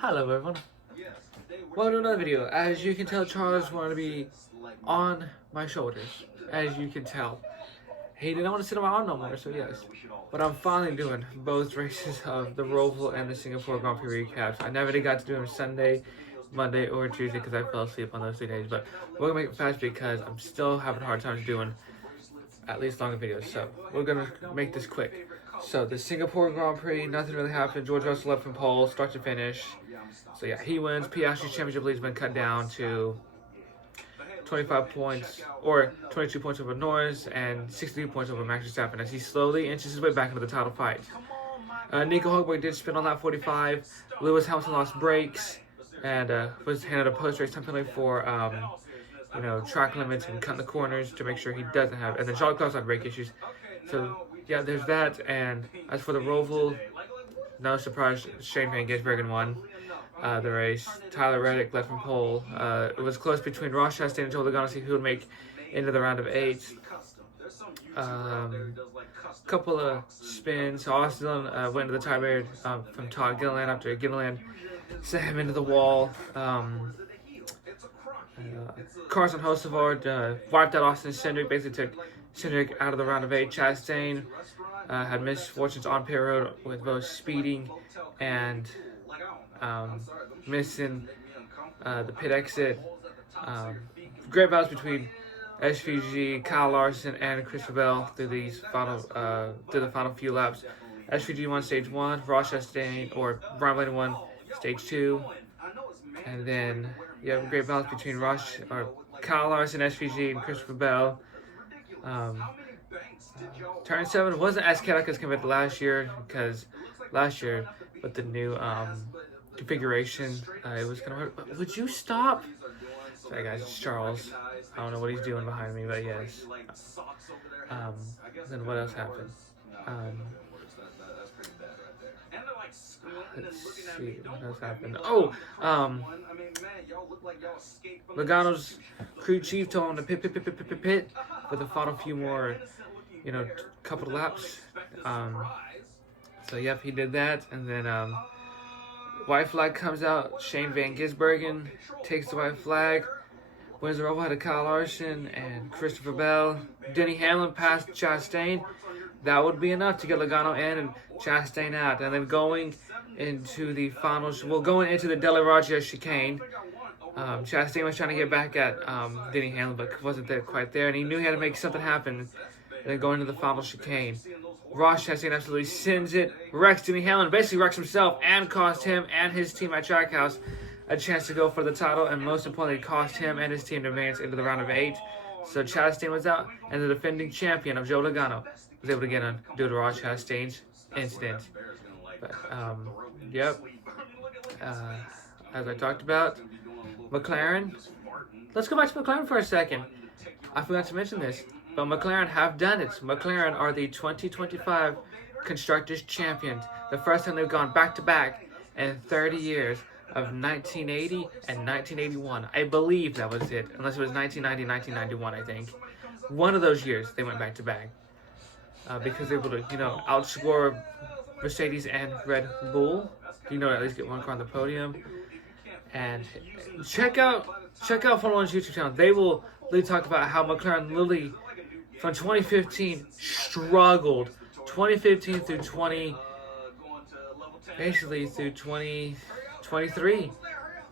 Hello everyone, welcome to another video. As you can tell, Charles wanted to be on my shoulders. As you can tell, he didn't want to sit on my arm no more, so yes. But I'm finally doing both races of the Roval and the Singapore Grand Prix recaps. I never got to do them Sunday, Monday, or Tuesday because I fell asleep on those 2 days. But we're gonna make it fast because I'm still having a hard time doing at least longer videos. So we're gonna make this quick. So the Singapore Grand Prix, nothing really happened. George Russell left from pole, start to finish. So yeah, he wins. Piastri's championship lead has been cut down to 25 points, or 22 points over Norris, and 62 points over Max Verstappen as he slowly inches his way back into the title fight. Nico Hulkenberg did spin on lap 45. Lewis Hamilton lost brakes and was handed a post-race time penalty for track limits and cutting the corners to make sure he doesn't have. And then Charles Leclerc had brake issues. So yeah, there's that. And as for the Roval, no surprise, Shane Van Gisbergen won the race. Tyler Reddick left from pole. It was close between Ross Chastain and Joe Logano to see who would make into the round of 8. Couple of spins. Austin went to the tiebreaker from Todd Gilliland after Gilliland sent him into the wall. Carson Hocevar wiped out Austin Cindric, basically took Cindric out of the round of 8. Chastain had misfortunes on pit road with both speeding and missing the pit exit. Great battles between SVG, Kyle Larson, and Christopher Bell through the final few laps. SVG won stage 1, Ross Chastain or Brian Blaney won stage 2, and then you have a great balance between Kyle Larson, SVG, and Christopher Bell. Turn 7 wasn't as chaotic as compared to last year, because last year with the new configuration, it was kind of hard. Would you stop? Sorry guys, it's Charles. I don't know what he's doing behind me, but yes. Then what else happened? Let's see, what else happened? Oh, Logano's crew chief told him to pit for the final few more, couple of laps. So yep, he did that, and then white flag comes out. Shane Van Gisbergen takes the white flag, wins the Roval ahead of Kyle Larson and Christopher Bell. Denny Hamlin passed Chastain. That would be enough to get Logano in and Chastain out. And then going into the finals, going into the Della Raggia chicane, Chastain was trying to get back at Denny Hamlin, but wasn't quite there. And he knew he had to make something happen. And then going into the final chicane, Ross Chastain absolutely sends it, wrecks Denny Hamlin, basically wrecks himself, and cost him and his team at Trackhouse a chance to go for the title, and most importantly, cost him and his team to advance into the round of 8. So Chastain was out, and the defending champion of Joe Logano was able to get on due to Ross Chastain's incident. But, yep. As I talked about, McLaren. Let's go back to McLaren for a second. I forgot to mention this, but McLaren have done it. McLaren are the 2025 Constructors Champions. The first time they've gone back-to-back in 30 years of 1980 and 1981. I believe that was it, unless it was 1990, 1991, I think. One of those years they went back-to-back. Because they were able to, outscore Mercedes and Red Bull. At least get one car on the podium. And check out Formula One's YouTube channel. They will literally talk about how McLaren literally, from 2015, struggled. 2015 through 2023,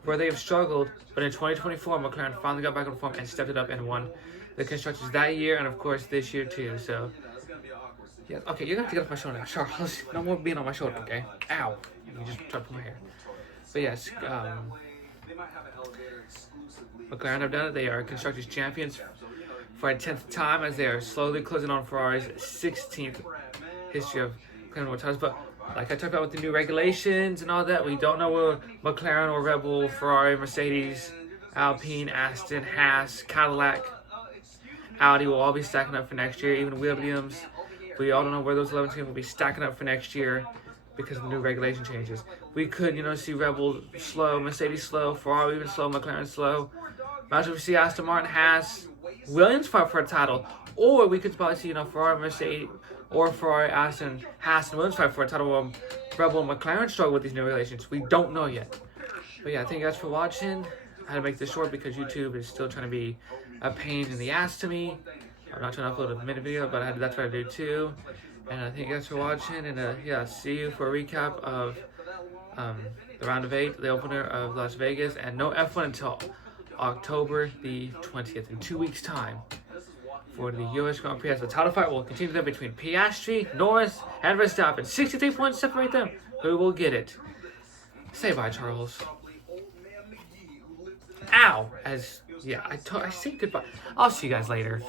where they have struggled. But in 2024, McLaren finally got back on form and stepped it up and won the Constructors that year, and of course this year too. So yeah, okay, you're gonna have to get off my shoulder now, Charles. No more being on my shoulder, okay? Ow! You just tried to pull my hair. But yes, McLaren have done it. They are Constructors Champions for a 10th time, as they are slowly closing on Ferrari's 16th history of claiming more titles. But like I talked about with the new regulations and all that, we don't know where McLaren or Red Bull, Ferrari, Mercedes, Alpine, Aston, Haas, Cadillac, Audi will all be stacking up for next year. Even Williams. We all don't know where those 11 teams will be stacking up for next year because of the new regulation changes. We could, see Red Bull slow, Mercedes slow, Ferrari even slow, McLaren slow. Imagine we see Aston Martin, Haas, Williams fight for a title. Or we could probably see, Ferrari, Mercedes, or Ferrari, Aston, Haas, and Williams fight for a title. Red Bull and McLaren struggle with these new regulations. We don't know yet. But yeah, thank you guys for watching. I had to make this short because YouTube is still trying to be a pain in the ass to me. I'm not trying to upload a minute video, but that's what I do too. And thank you guys for watching. And yeah, see you for a recap of the round of 8, the opener of Las Vegas, and no F1 until October the 20th, in 2 weeks' time, for the US Grand Prix. As the title fight will continue then between Piastri, Norris, and Verstappen. 63 points separate them. Who will get it? Say bye, Charles. Ow! I say goodbye. I'll see you guys later.